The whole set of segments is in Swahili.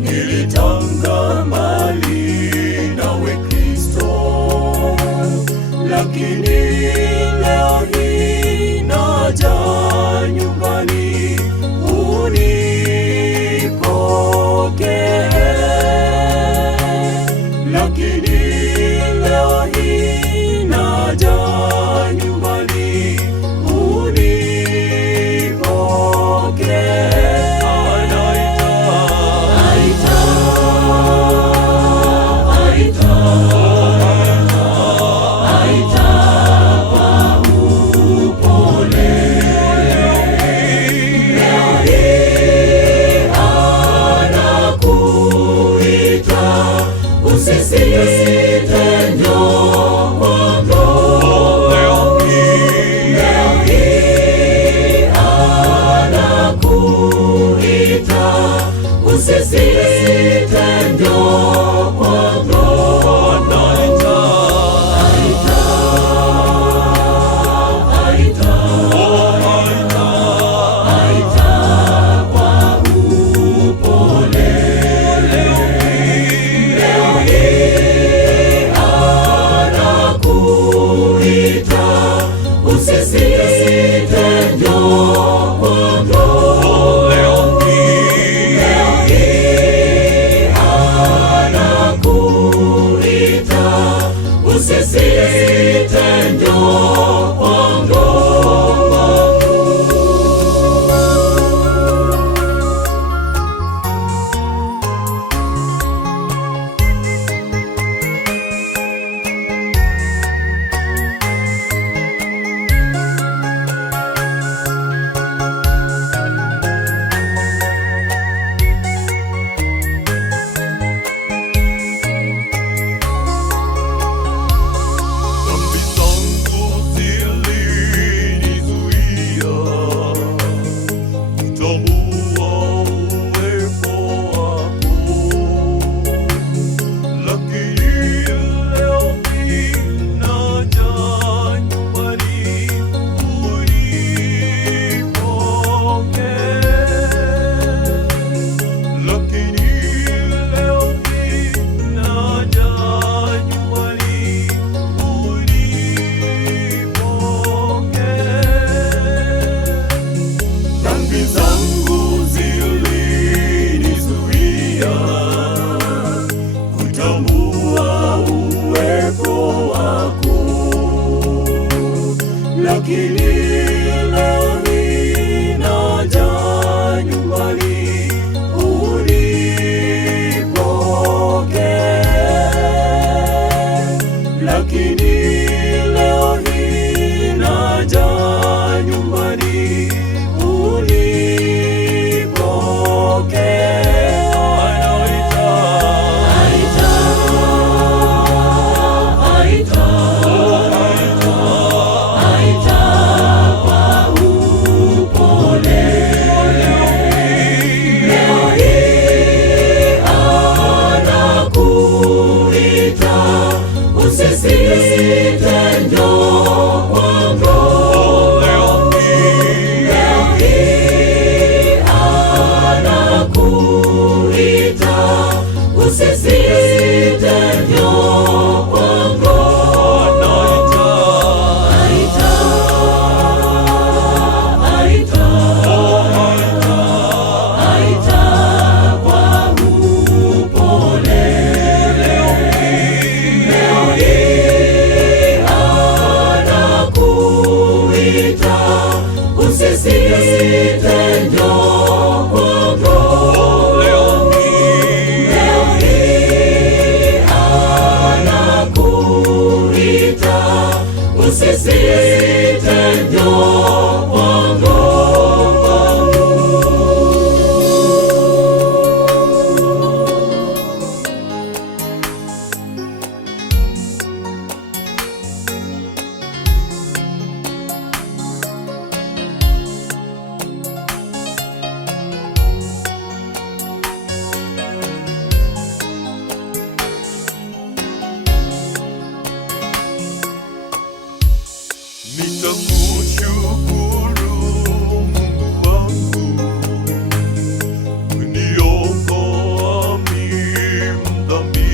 Nilitanga mbali nawe Kristo, lakini leo hii naja nyumbani unipokee. Lakini leo hii naja nyumbani unipokee. Usisite, njoo kwangu. Leo hii anakuita. Usisite, njoo kwangu. Aita kwa upole. Usisite, njoo kwangu. Leo hii anakuita. Usisite, njoo kwangu. Lakini leo hii naja nyumbani unipokee. Lakini leo hii naja nyumbani unipokee. Usisite, njoo kwangu. Leo hii anakuita. Usisite, njoo kwangu. Aita kwa upole. Usisite, njoo kwangu. Leo hii anakuita. Usisite, njoo kwangu. nitakushukuru Mungu wangu, uniokoa mimi mdhambi.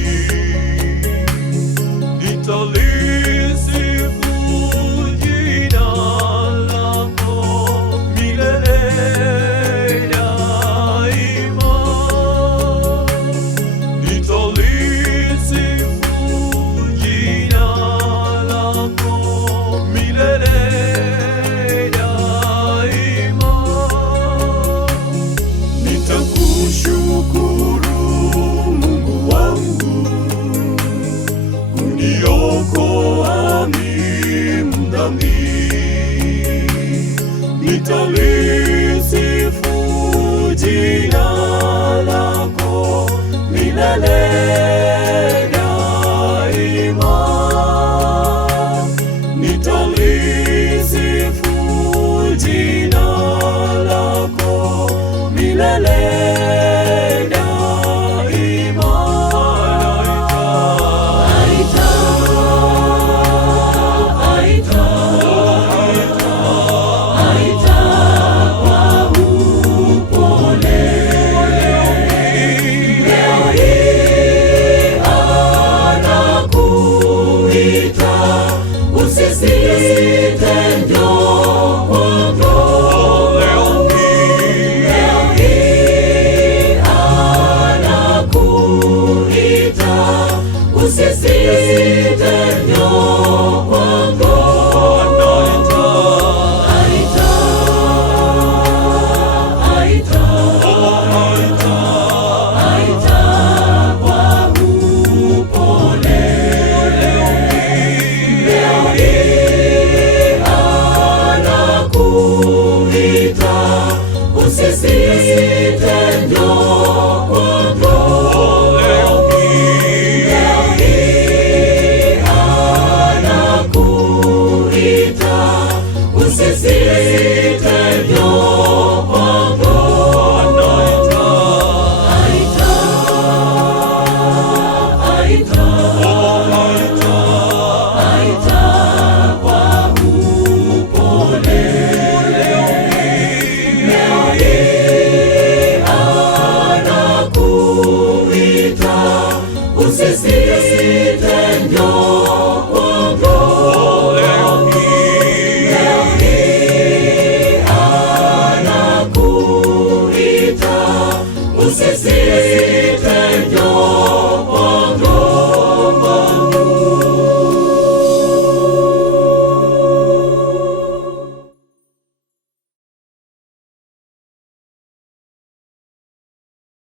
Nitalisifu jina lako milele daima. Nitalisifu jina lako milele daima. Nitakushukuru Mungu wangu, uniokoa mimi mdhambi. Nitalisifu jina lako milele daima. Nitalisifu jina lako milele daima. Aita, aita, aita kwa upole. Leo hii anakuita, usisite.